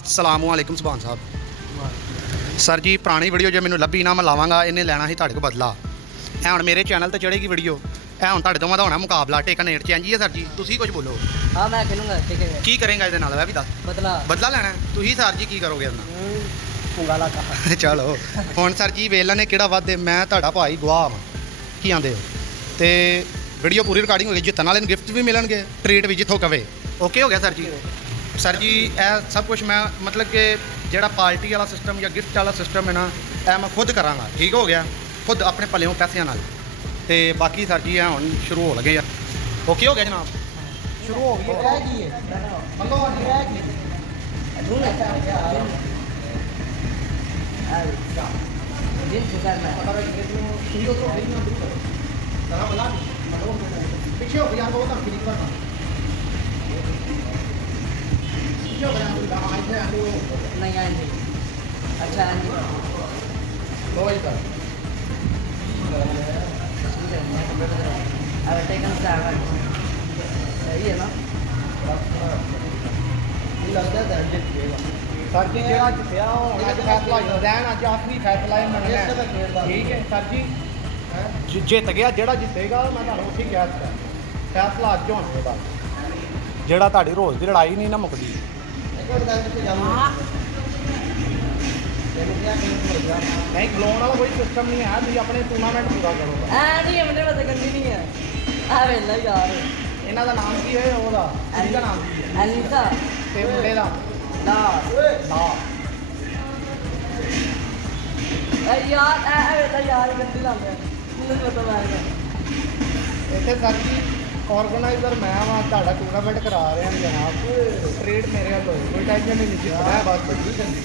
अस्सलामुअलैकुम सुभान साहब। सर जी पुरानी वीडियो जो मैंने लभी ना मैं लावांगा, इन्हें लेना ही तुहाडे को बदला। ए हुण मेरे चैनल ते चढ़ेगी वीडियो, ए हुण तुहाडे दोवां दा होना मुकाबला टेकनेट चेंज ही है। सर जी तुसी कुछ बोलो। हाँ मैं खेलूंगा, ठीक है। की करेंगा इहदे नाल? भी दस बदला बदला लेना है तुसी। सर जी की करोगे इहदे नाल? पंगाला कहा चलो हुण सर जी वेला ने किहड़ा वधे, मैं तुहाडा भाई गवाह वां। की आंदे हो? ते वीडियो पूरी रिकॉर्डिंग होगी, जितने वाले गिफ्ट भी मिलणगे, ट्रीट भी जिथों कवे। ओके हो गया सर जी? सर जी ए सब कुछ मैं मतलब कि ਜਿਹੜਾ ਪਾਰਟੀ ਵਾਲਾ ਸਿਸਟਮ ਜਾਂ ਗਿਫਟ ਵਾਲਾ ਸਿਸਟਮ ਹੈ ਨਾ, ਇਹ ਮੈਂ ਖੁਦ ਕਰਾਂਗਾ। ਠੀਕ ਹੋ ਗਿਆ? ਖੁਦ ਆਪਣੇ ਭਲਿਓਂ ਪੈਸਿਆਂ ਨਾਲ। ਤੇ ਬਾਕੀ ਸਰ ਜੀ ਇਹ ਹੁਣ ਸ਼ੁਰੂ ਹੋ ਲਗੇ ਯਾਰ। ਓਕੇ ਹੋ ਗਿਆ ਜਨਾਬ? ਸ਼ੁਰੂ ਹੋ ਗਈ ਹੈ। ਕੀ ਹੈ ਮੰਗੋ ਅੱਜ ਹੈ ਕੀ ਪਿੱਛੇ ਹੋ ਗਿਆ ਉਹ ਤਾਂ ਕਿਹੜੀ ਕਰਨਾ नहीं आएंगे। अच्छा आएंगे अब टेकन सही है ना? सर जी ਜਿਹੜਾ ਜਿੱਤਿਆ ਉਹ ਅੱਜ ਫੈਸਲਾ ਰਹਿਣ, ਅੱਜ ਆਖਰੀ ਫੈਸਲਾ ਹੈ ਮੰਨਣਾ। ਠੀਕ ਹੈ ਸਰ ਜੀ, ਜਿੱਤ ਗਿਆ ਜਿਹੜਾ ਜਿੱਤੇਗਾ, ਮੈਂ ਤੁਹਾਨੂੰ ਉੱਥੇ ਹੀ ਕਹਿ ਦਿੱਤਾ ਫੈਸਲਾ ਅੱਜ ਹੋਣ ਦੇ ਬਾਅਦ। ਜਿਹੜਾ ਤੁਹਾਡੀ ਰੋਜ਼ ਦੀ ਲੜਾਈ ਨਹੀਂ ਨਾ ਮੁੱਕਦੀ। नहीं खिलौने वाला कोई सिस्टम नहीं है, तुम अपने टूर्नामेंट पूरा करो। नहीं मुझे पता करनी नहीं है। आ वेला यार इन्हां दा नाम की है? ओदा कुड़ी दा नाम की है? अनीता ते मुंडे दा ला ला। यार आ वेला यार गंदी लांदे मुझे पता मारना। इत्थे सर जी ऑर्गेनाइजर मैं वा, ਤੁਹਾਡਾ टूर्नामेंट करा रहे हैं जनाब। ट्रेड मेरे वाल होए, कोई टेंशन नहीं ली। मैं बस बड़ी चंगी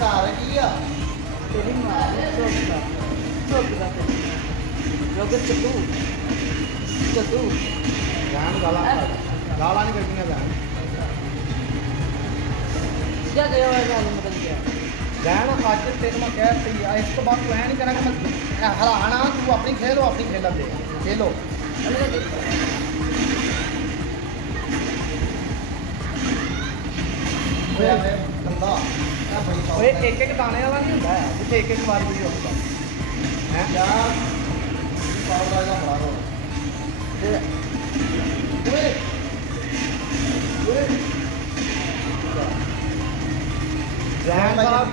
कार की आ तेरी मां चोकदा चोकदा रोके चतू जान गाला गाला नहीं कटियां जान क्या गया है जान मतलब क्या जान। आज तेन मैं कह दी इस तो बाद मैं नहीं करा कि मैं हराना। तू अपनी खेलो, अपनी खेलन दे खेलो। एक एक दाने वाला नहीं होता है, जिसे एक एक बार भी होता है यार। जैन साहब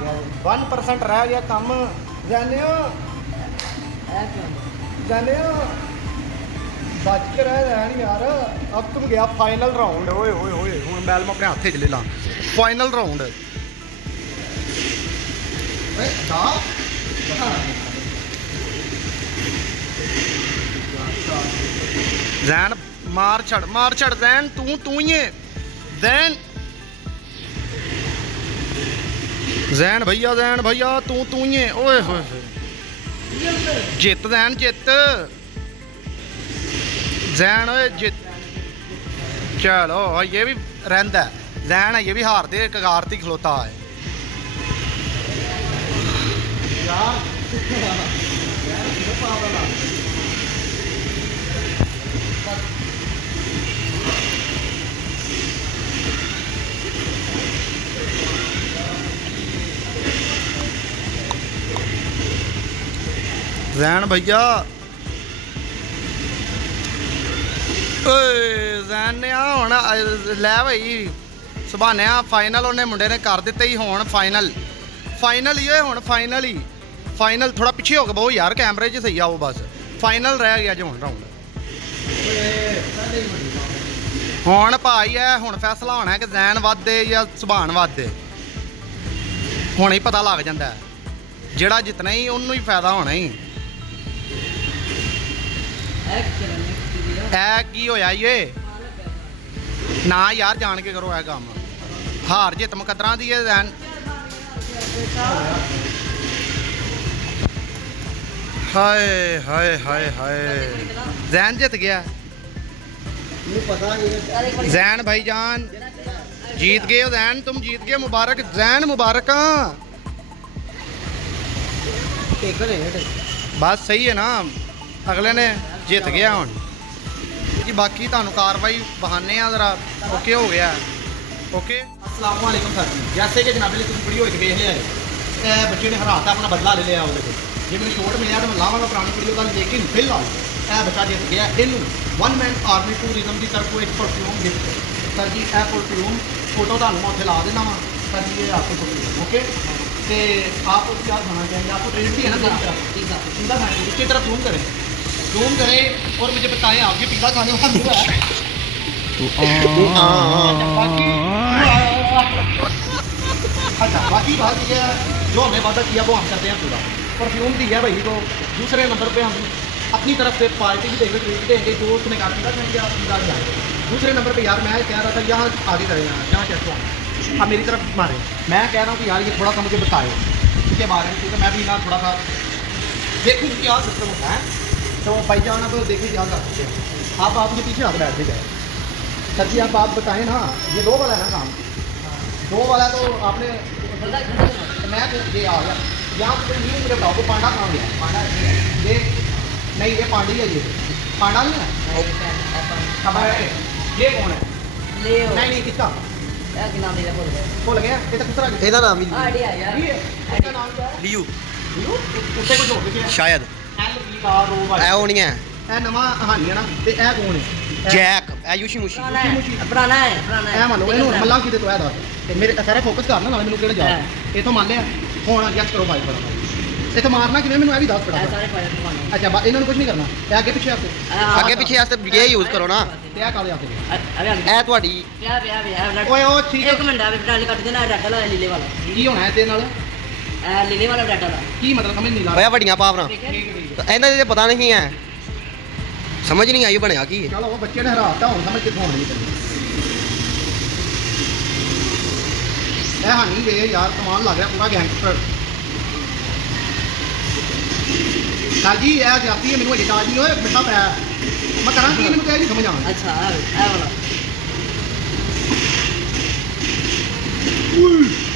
1% रह गया कम। जाने जाने बच के रह रहे यार। अब तुम गया फाइनल राउंड। ओए होए होए हूँ बैल मैं अपने हाथ च ले ला। फाइनल राउंड जैन मार छड़ जैन तू ही है जैन। जैन भैया तू ही है। ओए होए जित जैन जित जैन ओए जित। चलो ये भी रहता है जैन है, ये भी हार दे कगार ती खलोता है। जैन भैया जैन ने हुण लै भाई सुभाने फाइनल उन्हें मुंडे ने कर दिते ही। हुण फाइनल ही है, हुण फाइनल थोड़ा पिछे हो गया बहु यार, कैमरे च सही आओ बस। फाइनल रह गया जो हुण राउंड। हुण भाई है, हुण फैसला होना है कि जैन वधदे या सुभान वधदे। हुण ही पता लग जाता है, जिहड़ा जितना ही उन्होंने ही फायदा होना ही। की होया ये ना यार, जान के करो है काम। हार जित मुकद्दरां दी है जैन। हाय हाय हाय हाय जैन जित गया। जैन भाईजान जीत गए हो। जैन तुम जीत गए, मुबारक जैन, मुबारक। बस सही है ना, अगले ने जित गया हूँ जी। बाकी तुहानू कार्रवाई बहाने जरा ओके हो गया। ਓਕੇ अस्सलाम वालेकुम सर जी जैसे कि जनाब ने तुम वीडियो एक देख लिया है बच्चे ने हराता अपना बदला ले लिया ਉਹਦੇ ਜੇ ਮੈਨੂੰ ਛੋਟ ਮਿਲਿਆ ਤਾਂ ਮੈਂ ਲਾਵਾਂਗਾ ਪੁਰਾਣੀ ਵੀਡੀਓ ਦਾ ਲੇਕਿਨ ਫਿਲਹਾਲ ਇਹ ਬੱਚਾ ਜਿੱਤ ਗਿਆ ਇਹਨੂੰ ਵਨ ਮੈਨ ਆਰਮੀ ਟੂਰਿਜ਼ਮ ਦੀ ਤਰਫੋਂ ਇੱਕ ਪਰਫਿਊਮ ਗਿਫਟ ਸਰ ਜੀ ਇਹ ਪਰਫਿਊਮ ਫੋਟੋ ਤੁਹਾਨੂੰ ਮੈਂ ਉੱਥੇ ਲਾ ਦੇਣਾ ਵਾ सर जी ये आपको पसंद ओके तो आपको क्या खाना चाहिए आपको ट्रेन भी है ना पिज़्ज़ा पिज़्ज़ा खाने इसकी तरफ जूम करें और मुझे बताएं आपके पिज़्ज़ा खाने वाला हुआ है अच्छा बाकी बात ये है जो हमने वादा किया वो हम करते हैं पूरा परफ्यूम दी है भाई को दूसरे नंबर पे हम अपनी तरफ से पार्टी भी देंगे ट्रीट देंगे जो उसने कहा पिज़्ज़ा खाएंगे आप पिज़्ज़ा खिलाएंगे दूसरे नंबर पे यार मैं कह रहा था यहाँ आगे करें यहाँ कैसे आए अब मेरी तरफ मारे मैं कह रहा हूँ कि यार ये थोड़ा सा मुझे बताए इसके बारे में क्योंकि मैं भी ना थोड़ा सा देखूँ क्या सिस्टम होता है तो भाईजान अब देखिए क्या कर सकते हैं आप मुझे पीछे हाथ बैठ गए सर जी आप बताएं ना ये 2 वाला है ना काम 2 वाला तो आपने मैं ये आ गया यहाँ पे कोई नहीं मुझे बताओ वो पांडा कहाँ गया पांडा ये नहीं ये पांडी है ये पांडा नहीं है ये कौन है नहीं किसका भूल गया ये तो दूसरा ਇਹਦਾ ਨਾਮ ਵੀ इसका नाम क्या है ਲਿਊ ਉੱਤੇ ਕੁਝ ਹੋਰ ਲਿਖਿਆ ਸ਼ਾਇਦ LBRO ਇਹ ਹੋਣੀ ਹੈ ਇਹ ਨਵਾਂ ਕਹਾਣੀ ਹੈ ਨਾ ਤੇ ਇਹ ਕੌਣ ਹੈ ਜੈਕ ਇਹ ਯੂਸ਼ੀ ਮੁਸ਼ੀ ਪੁਰਾਣਾ ਹੈ ਇਹ ਮੰਨ ਲਓ ਇਹਨੂੰ ਮੱਲਾ ਕਿਤੇ ਤੋਂ ਇਹ ਦੱਸ ਤੇ ਮੇਰੇ ਸਾਰੇ ਫੋਕਸ ਕਰਨਾ ਨਾਲ ਮੈਨੂੰ ਕਿਹੜਾ ਜਾ ਇਥੋਂ ਮੰਨ ਲਿਆ ਹੁਣ ਯੈਸ ਕਰੋ ਫਾਈਲ ਕਰੋ ਇਥੋਂ ਮਾਰਨਾ ਕਿਵੇਂ ਮੈਨੂੰ ਇਹ ਵੀ ਦੱਸ ਪੜਾ ਸਾਰੇ ਫਾਇਰ ਪੁਰਾਣੇ ਅੱਛਾ ਇਹਨਾਂ ਨੂੰ ਕੁਝ ਨਹੀਂ ਕਰਨਾ ਇਹ ਅੱਗੇ ਪਿੱਛੇ ਆਤੇ ਅੱਗੇ ਪਿੱਛੇ ਵਾਸਤੇ ਇਹ ਯੂਜ਼ ਕਰੋ ਨਾ ਤੇ ਇਹ ਕਾਲੇ ਆਤੇ ਇਹ ਤੁਹਾਡੀ ਵਿਆਹ ਓਏ ਉਹ ਠੀਕ ਹੈ ਇੱਕ ਮਿੰਟ ਆ ਬਟਾਲੀ ਕੱਟ ਦੇਣਾ ਰੈੱਡ ਵਾਲਾ ਲੀਲੇ ਵਾਲਾ ਕੀ ਹੋਣਾ ਇਹਦੇ ਨਾਲ ਇਹ ਲੀਲੇ ਵਾਲਾ ਰੈੱਡ ਵਾਲਾ ਕੀ ਮਤਲਬ ਸਮਝ ਨਹੀਂ ਲਾ ਹੋਇਆ ਵੱਡੀਆਂ ਪਾਵਰਾਂ ਠੀਕ ਹੈ ਤਾਂ ਇਹਨਾਂ ਦੇ ਪਤਾ ਨਹੀਂ ਹੈ ਸਮਝ ਨਹੀਂ ਆਈ ਬਣਿਆ ਕੀ ਹੈ ਚਲੋ ਉਹ ਬੱਚੇ ਨੇ ਹਰਾਤਾ ਹੁਣ ਸਮਝ ਕਿੱਥੋਂ ਆਉਣੀ ਤੈਨੂੰ ਇਹ ਹਾਨੀ ਵੇ ਯਾਰ ਸਮਾਨ ਲੱਗ ਰਿਹਾ ਪੂਰਾ ਗੈਂਗਸਟਰ ਸਰ ਜੀ ਇਹ ਜਾਤੀ ਹੈ ਮੈਨੂੰ ਅਜੇ ਕਾਜ ਨਹੀਂ ਹੋਏ ਮਿੱਠਾ ਪਿਆ ਮੈਂ ਕਰਾਂ ਕੀ ਮੈਨੂੰ ਕਹਿ ਨਹੀਂ ਸਮਝ ਆਉਂਦਾ ਅੱਛਾ ਇਹ ਵਾਲਾ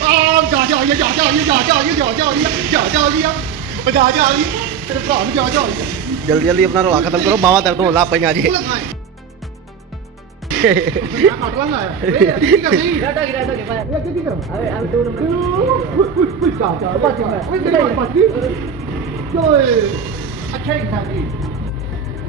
ਆ ਜਾ ਆਈ ਜਾ ਆਈ ਤੇਰੇ ਭਰਾ ਨੂੰ ਜਾ ਆਈ ਜਲਦੀ ਜਲਦੀ ਆਪਣਾ ਰੌਲਾ ਖਤਮ ਕਰੋ ਬਾਹਾਂ ਦਰਦ ਹੋਣ ਲੱਗ ਪਈਆਂ ਜੀ ਮੈਂ ਕੱਟ ਲਾਂਗਾ ਇਹ ਕੀ ਕਰਨੀ ਰੈੱਡ ਹੋ ਗਿਆ ਭਾਈ ਇਹ ਕੀ ਕਰਾਂ ਅਰੇ 2 ਨੰਬਰ ਅੱਛਾ ਹੀ ਸਾਡੀ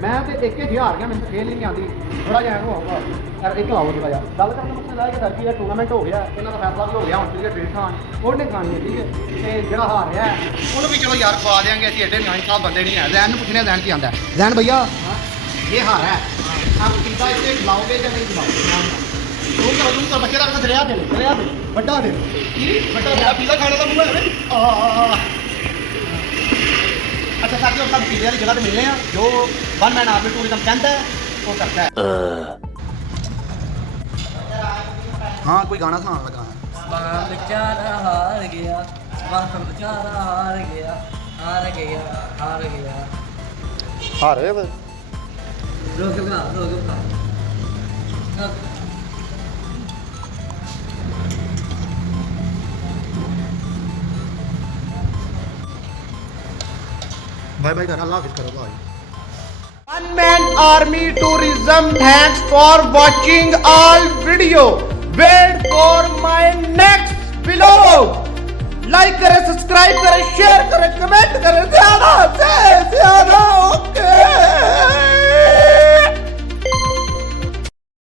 ਮੈਂ ਤੇ ਇੱਕ ਹੀ ਹਾਰ ਗਿਆ ਮੈਨੂੰ ਖੇਲ ਨਹੀਂ ਆਉਂਦੀ ਥੋੜਾ ਜਿਹਾ ਇਹਨੂੰ ਆਊਗਾ ਯਾਰ ਇੱਕ ਲਾਓ ਥੋੜਾ ਜਿਹਾ ਗੱਲ ਕਰਨ ਦਾ ਮਕਸਦ ਹੈ ਕਿ ਸਰ ਜੀ ਇਹ ਟੂਰਨਾਮੈਂਟ ਹੋ ਗਿਆ ਇਹਨਾਂ ਦਾ ਫੈਸਲਾ ਵੀ ਹੋ ਗਿਆ ਹੁਣ ਠੀਕ ਹੈ ਟ੍ਰੇਡ ਖਾਣ ਉਹਨੇ ਖਾਣੀ ਹੈ ਠੀਕ ਹੈ ਤੇ ਜਿਹੜਾ ਹਾਰ ਰਿਹਾ ਉਹਨੂੰ ਵੀ ਚਲੋ ਯਾਰ ਖਵਾ ਦੇਾਂਗੇ ਅਸੀਂ ਐਡੇ ਨਿਆਣੇ ਸਾਹਿਬ ਬੰਦੇ ਨਹੀਂ ਹੈ ਜ਼ੈਨ ਨੂੰ ਪੁੱਛਣੇ ਜ਼ੈਨ ਕੀ ਆਂਦਾ ਜ਼ੈਨ ਭਈਆ ਇਹ ਹਾਰ ਹੈ ਆਪ ਕਿੰਦਾ ਇੱਥੇ ਖਿਲਾਓਗੇ ਜਾਂ ਨਹੀਂ ਖਿਲਾਓਗੇ ਤੂੰ ਤਾਂ ਬੱਚੇ ਦਾ ਦਰਿਆ ਦੇ ਵੱਡਾ ਦੇ ਕੀ ਵੱਡਾ ਦਰਿਆ ਪੀਜ਼ਾ ਖਾਣੇ ਦਾ ਮੂੰਹ ਹੈ ਆ अच्छा साथी हम सब पीने वाली जगह पे मिलने हैं जो वन मैन आर्मी टूरिज्म कहता है वो करता है हाँ कोई गाना सुनाने लगा है बेचारा हार गया बेचारा हार गया हार गया हार गए रोक भाई भाई कर अल्लाह हाफिज करो भाई One Man Army Tourism, thanks for watching all video. Wait for my next vlog. Like करें, सब्सक्राइब करें, शेयर करें, कमेंट करें, ज़्यादा से